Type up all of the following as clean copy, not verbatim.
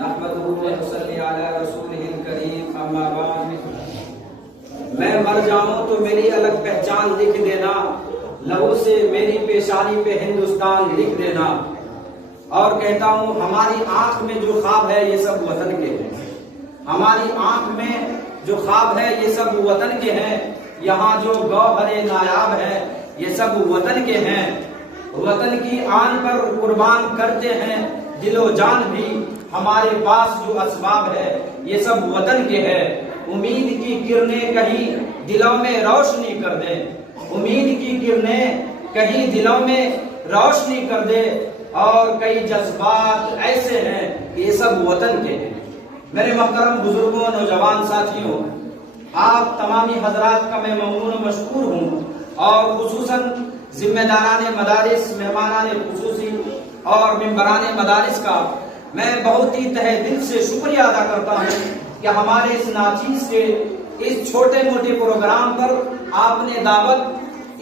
نحمده ونصلي على رسوله الكريم اما بعد. میں مر جاؤں تو میری الگ پہچان لکھ دینا، لہو سے میری پیشانی پہ ہندوستان لکھ دینا. اور کہتا ہوں ہماری آنکھ میں جو خواب ہے یہ سب وطن کے ہیں. ہماری آنکھ میں جو خواب ہے یہ سب وطن کے ہیں. یہاں جو گوہر نایاب ہے یہ سب وطن کے ہیں. وطن کی آن پر قربان کرتے ہیں دل و جان بھی. ہمارے پاس جو اسباب ہے یہ سب وطن کے ہے. امید کی کرنیں کہیں دلوں میں روشنی کر دے. امید کی کرنیں کہیں دلوں میں روشنی کر دے. اور کئی جذبات ایسے ہیں کہ یہ سب وطن کے ہیں. میرے محترم بزرگوں، نوجوان ساتھیوں، آپ تمامی حضرات کا میں ممنون و مشکور ہوں. اور خصوصاً ذمہ داران مدارس، مہمانان خصوصی اور ممبران مدارس کا میں بہت ہی تہہ دل سے شکریہ ادا کرتا ہوں کہ ہمارے اس ناچیز کے اس چھوٹے موٹے پروگرام پر آپ نے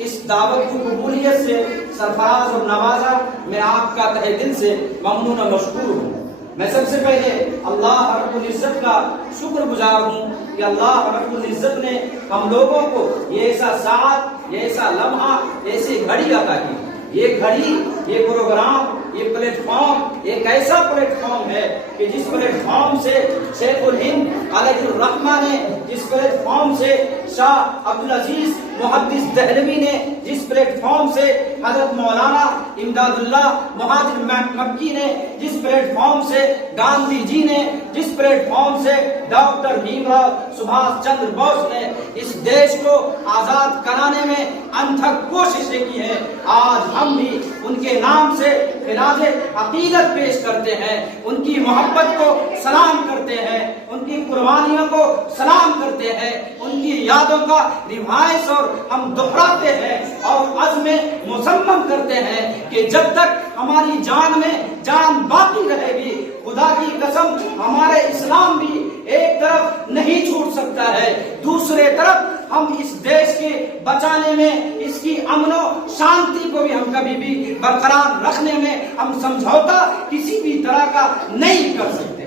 اس دعوت کو قبولیت سے سرفراز اور نوازا. میں آپ کا تہہ دل سے ممنون و مشکور ہوں. میں سب سے پہلے اللہ رب العزت کا شکر گزار ہوں کہ اللہ رب العزت نے ہم لوگوں کو یہ ایسا ساعت، یہ ایسا لمحہ، ایسی گھڑی عطا کی. یہ گھڑی، یہ پروگرام، یہ پلیٹ فارم ایک ایسا پلیٹ فارم ہے کہ جس پلیٹ فارم سے شیخ الہند علیہ الرحمہ نے، جس پلیٹ فارم سے شاہ عبدالعزیز محدث دہلوی نے، جس پلیٹ فارم سے حضرت مولانا امداد اللہ مہاجر مکی نے، جس پلیٹ فارم سے گاندھی جی نے، جس پلیٹ فارم سے ڈاکٹر بھیم راؤ سبھاش چندر بوس نے اس دیش کو آزاد کرانے میں انتھک کوششیں کی ہیں. آج ہم بھی ان کے نام سے خراج عقیدت پیش کرتے ہیں. ان کی محبت کو سلام کرتے ہیں، ان کی قربانیوں کو سلام کرتے ہیں، ان کی یادوں کا ریوائز اور ہم دہراتے ہیں اور عزم مصمم کرتے ہیں کہ جب تک ہماری جان میں جان باقی رہے گی، خدا کی قسم ہمارے اسلام بھی ایک طرف نہیں چھوٹ سکتا ہے، دوسرے طرف ہم اس دیش کے بچانے میں، اس کی امن و شانتی کو بھی ہم کبھی بھی برقرار رکھنے میں ہم سمجھوتا کسی بھی طرح کا نہیں کر سکتے.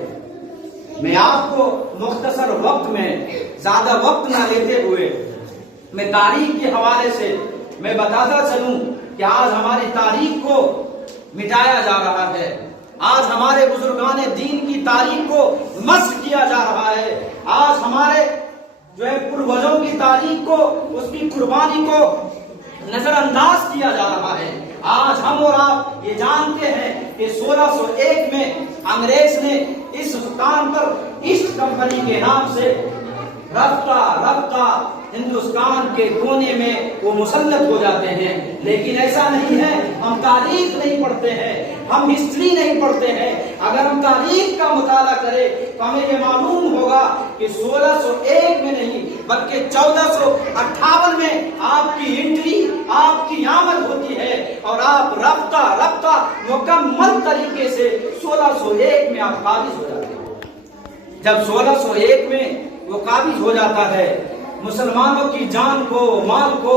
میں آپ کو مختصر وقت میں، زیادہ وقت نہ لیتے ہوئے، میں تاریخ کے حوالے سے میں بتاتا چلوں کہ آج ہماری تاریخ کو مٹایا جا رہا ہے. آج ہمارے بزرگان دین کی تاریخ کو مسخ کیا جا رہا ہے. آج ہمارے جو ہے پروجوں کی تاریخ کو، اس کی قربانی کو نظر انداز کیا جا رہا ہے. آج ہم اور آپ یہ جانتے ہیں کہ 1601 میں انگریز نے اس ہندوستان پر ایسٹ کمپنی کے نام سے رفتہ ہندوستان کے کونے میں وہ مسلط ہو جاتے ہیں. لیکن ایسا نہیں ہے. ہم تاریخ نہیں پڑھتے ہیں، ہم ہسٹری نہیں پڑھتے ہیں. اگر ہم تاریخ کا مطالعہ کریں تو ہمیں یہ معلوم ہوگا کہ 1601 میں نہیں بلکہ 1458 میں آپ کی انٹری، آپ کی آمد ہوتی ہے اور آپ رفتہ مکمل طریقے سے 1601 میں آپ قابض ہو جاتے ہیں. جب 1601 میں وہ قابض ہو جاتا ہے، مسلمانوں کی جان کو، مال کو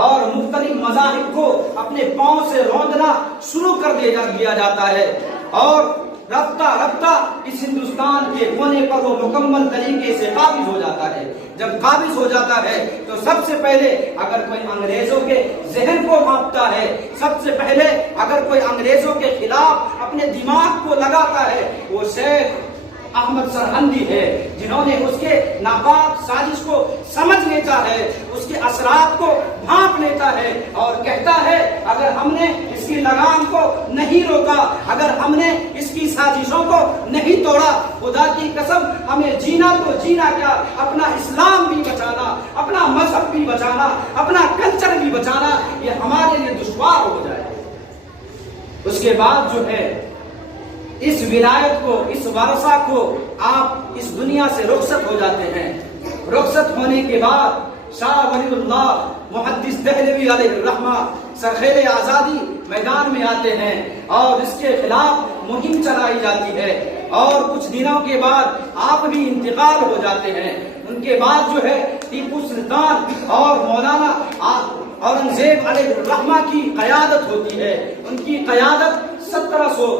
اور مختلف مذاہب کو اپنے پاؤں سے روندنا شروع کر دیا جاتا ہے. اور رفتہ اس ہندوستان کے کونے پر وہ مکمل طریقے سے قابض ہو جاتا ہے. جب قابض ہو جاتا ہے تو سب سے پہلے اگر کوئی انگریزوں کے ذہن کو ماپتا ہے، سب سے پہلے اگر کوئی انگریزوں کے خلاف اپنے دماغ کو لگاتا ہے، وہ شیخ احمد سرہندی ہے، جنہوں نے اس کے ناپاک سازش کو سمجھ لیتا ہے، اس کے اثرات کو بھانپ لیتا ہے اور کہتا ہے اگر ہم نے اس کی لگام کو نہیں روکا، اگر ہم نے اس کی سازشوں کو نہیں توڑا، خدا کی قسم ہمیں جینا تو جینا کیا، اپنا اسلام بھی بچانا، اپنا مذہب بھی بچانا، اپنا کلچر بھی بچانا یہ ہمارے لیے دشوار ہو جائے. اس کے بعد جو ہے اس ولایت کو، اس ورثہ کو آپ اس دنیا سے رخصت ہو جاتے ہیں. رخصت ہونے کے بعد شاہ ولی اللہ محدث دہلوی علیہ الرحمہ سرخیل آزادی میدان میں آتے ہیں اور اس کے خلاف مہم چلائی جاتی ہے. اور کچھ دنوں کے بعد آپ بھی انتقال ہو جاتے ہیں. ان کے بعد جو ہے ٹیپو سلطان اور مولانا اورنگزیب علیہ الرحمہ کی قیادت ہوتی ہے. ان کی قیادت 1700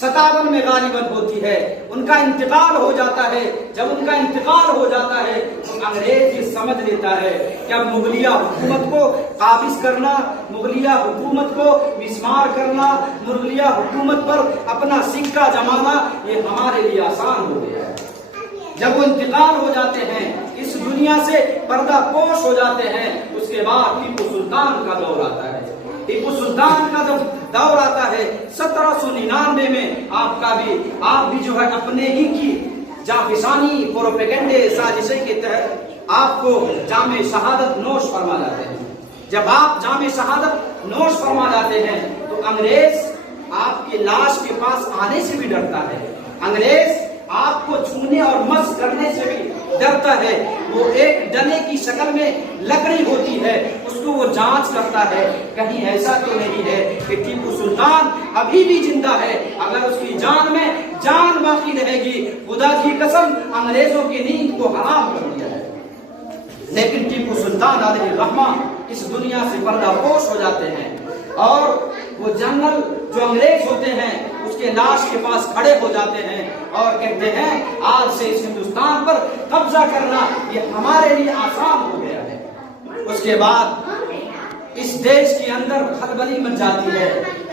57 میں غالباً ہوتی ہے، ان کا انتقال ہو جاتا ہے۔ جب ان کا انتقال ہو جاتا ہے تو انگریز یہ سمجھ لیتا ہے کہ اب مغلیہ حکومت کو قابض کرنا، مغلیہ حکومت کو مسمار کرنا، مغلیہ حکومت پر اپنا سکہ جمانا یہ ہمارے لیے آسان ہو گیا ہے۔ جب وہ انتقال ہو جاتے ہیں، اس دنیا سے پردہ پوش ہو جاتے ہیں، اس کے بعد ٹیپو سلطان کا دور آتا ہے۔ ٹیپو سلطان کا جب دور آتا ہے 1799 میں، آپ بھی جو ہے اپنے ہی کی جانفشانی پروپیگنڈے سازشیں کے تحت آپ کو جام شہادت نوش فرما جاتے ہیں۔ جب آپ جام شہادت نوش فرما جاتے ہیں تو انگریز آپ کی لاش کے پاس آنے سے بھی ڈرتا ہے، انگریز آپ کو چھونے اور مس کرنے سے بھی ڈرتا ہے۔ وہ ایک ڈنے کی شکل میں لکڑی ہوتی ہے، اس کو وہ جانچ کرتا ہے کہیں ایسا تو نہیں ہے کہ ٹیپو سلطان ابھی بھی زندہ ہے، اگر اس کی جان میں جان باقی رہے گی خدا کی قسم انگریزوں کی نیند کو حرام کر دیا ہے۔ لیکن ٹیپو سلطان علیہ الرحمہ اس دنیا سے پردہ پوش ہو جاتے ہیں اور وہ جنرل جو انگریز ہوتے ہیں اس کے لاش کے پاس کھڑے ہو جاتے ہیں اور کہتے ہیں آج سے اس ہندوستان پر قبضہ کرنا یہ ہمارے لیے آسان ہو گیا ہے۔ اس کے بعد اس دیش کے اندر کھلبلی مچ جاتی ہے،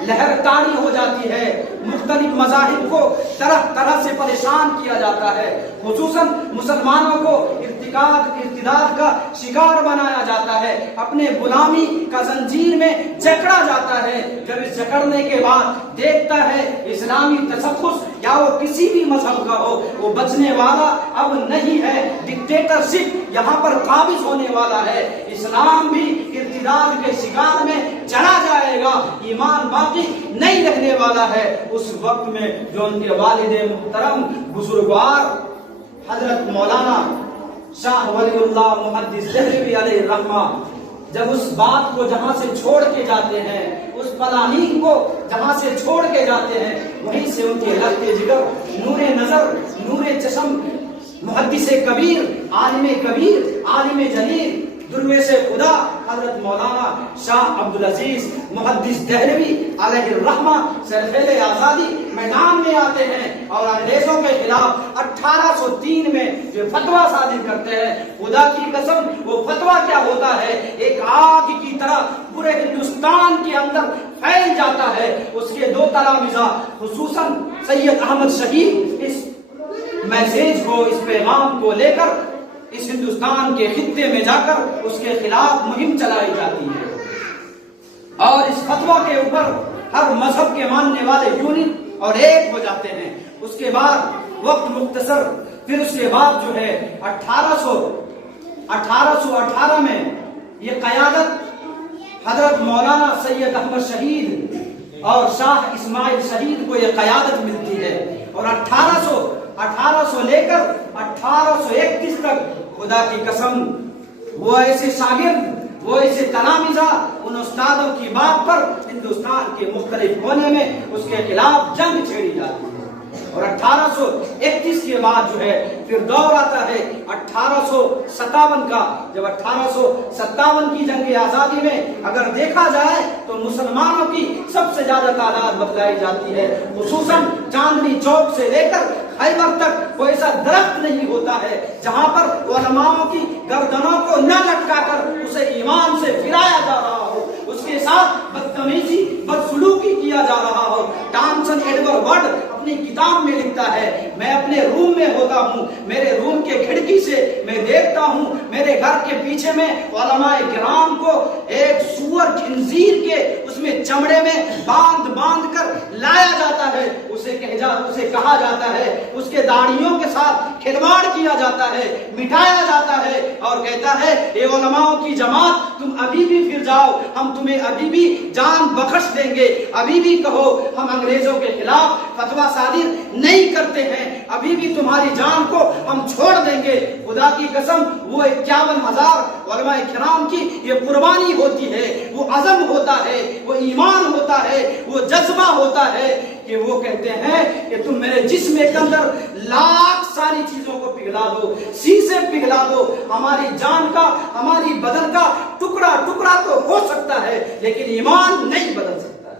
لہر طاری ہو جاتی ہے، مختلف مذاہب کو طرح طرح سے پریشان کیا جاتا ہے، خصوصاً مسلمانوں کو ارتداد کا شکار بنایا جاتا ہے، اپنے غلامی کا زنجیر میں جکڑا جاتا ہے۔ جب اس جکڑنے کے بعد دیکھتا ہے اسلامی تشخص یا وہ کسی بھی مذہب کا ہو وہ بچنے والا اب نہیں ہے، ڈکٹیٹرشپ یہاں پر قابض ہونے والا ہے، اسلام بھی ارتداد کے شکار میں چلا جائے گا، ایمان باقی نہیں رہنے والا ہے۔ اس وقت میں جو ان کے والد محترم بزرگوار حضرت مولانا شاہ ولی اللہ محدث دہلوی علیہ الرحمہ جب اس بات کو جہاں سے چھوڑ کے جاتے ہیں، اس پلانین کو جہاں سے چھوڑ کے جاتے ہیں، وہیں سے ان کے لخت جگر، نور نظر، نور چشم، محدث کبیر، عالم جلیل، درویش خدا حضرت مولانا شاہ عبدالعزیز محدث دہلوی علیہ الرحمہ سرخیل آزادی میدان میں آتے ہیں اور انگریزوں کے خلاف 1803 میں جو فتویٰ صادر کرتے ہیں، خدا کی قسم وہ فتویٰ کیا ہوتا ہے، ایک آگ کی طرح پورے ہندوستان کے اندر پھیل جاتا ہے۔ اس کے دو تلامذہ خصوصاً سید احمد شہید اس میسیج کو، اس پیغام کو لے کر اس ہندوستان کے خطے میں جا کر اس کے خلاف مہم چلائی جاتی ہے اور اس فتویٰ کے اوپر ہر مذہب کے ماننے والے یونٹ اور ایک ہو جاتے ہیں۔ اس کے بعد وقت مختصر، پھر اس کے بعد جو ہے 1818 میں یہ قیادت حضرت مولانا سید احمد شہید اور شاہ اسماعیل شہید کو یہ قیادت ملتی ہے اور 1800 لے کر 1831 تک خدا کی قسم وہ ایسے شاگرد، وہ ایسے تلامذہ ان استادوں کی بات پر ہندوستان کے مختلف کونے میں اس کے خلاف جنگ چھیڑی جاتی ہے اور 1831 کے بعد جو ہے پھر دور آتا ہے 1857 کا۔ جب 1857 کی جنگ آزادی میں اگر دیکھا جائے تو مسلمانوں کی سب سے زیادہ تعداد بتلائی جاتی ہے، خصوصاً چاندنی چوک سے لے کر خیبر تک کوئی ایسا درخت نہیں ہوتا ہے جہاں پر علماء کی گردنوں کو نہ لٹکا کر اسے ایمان سے پھرایا جا رہا ہو، اس کے ساتھ بدتمیزی بدسلوکی کیا جا رہا ہو۔ ٹامسن ایڈورڈ ورڈ اپنی کتاب میں لکھتا ہے، میں اپنے روم میں ہوتا ہوں، میرے روم کے کھڑکی سے میں دیکھتا ہوں میرے گھر کے پیچھے میں علماء کرام کو ایک سور خنزیر کے اس میں چمڑے میں باندھ کر لایا جاتا ہے، اسے کہا جاتا ہے، اس کے داڑھیوں کے ساتھ کھلواڑ کیا جاتا ہے، مٹایا جاتا ہے اور کہتا ہے اے علماء کی جماعت تم ابھی بھی پھر جاؤ، ہم تمہیں ابھی بھی جان بخش دیں گے، ابھی بھی کہو ہم انگریزوں کے خلاف فتویٰ صادر نہیں کرتے ہیں، ابھی بھی تمہاری جان کو ہم چھوڑ دیں گے۔ خدا کی قسم وہ 51,000 علماء کرام کی یہ قربانی ہوتی ہے، وہ عزم ہوتا ہے، وہ ایمان ہوتا ہے، وہ جذبہ ہوتا ہے کہ وہ کہتے ہیں کہ تم میرے جسم کے اندر لاکھ ساری چیزوں کو پگھلا دو، شیشے پگھلا دو، ہماری جان کا، ہماری بدن کا ٹکڑا ٹکڑا تو ہو سکتا ہے لیکن ایمان نہیں بدل سکتا ہے۔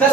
10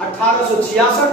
1866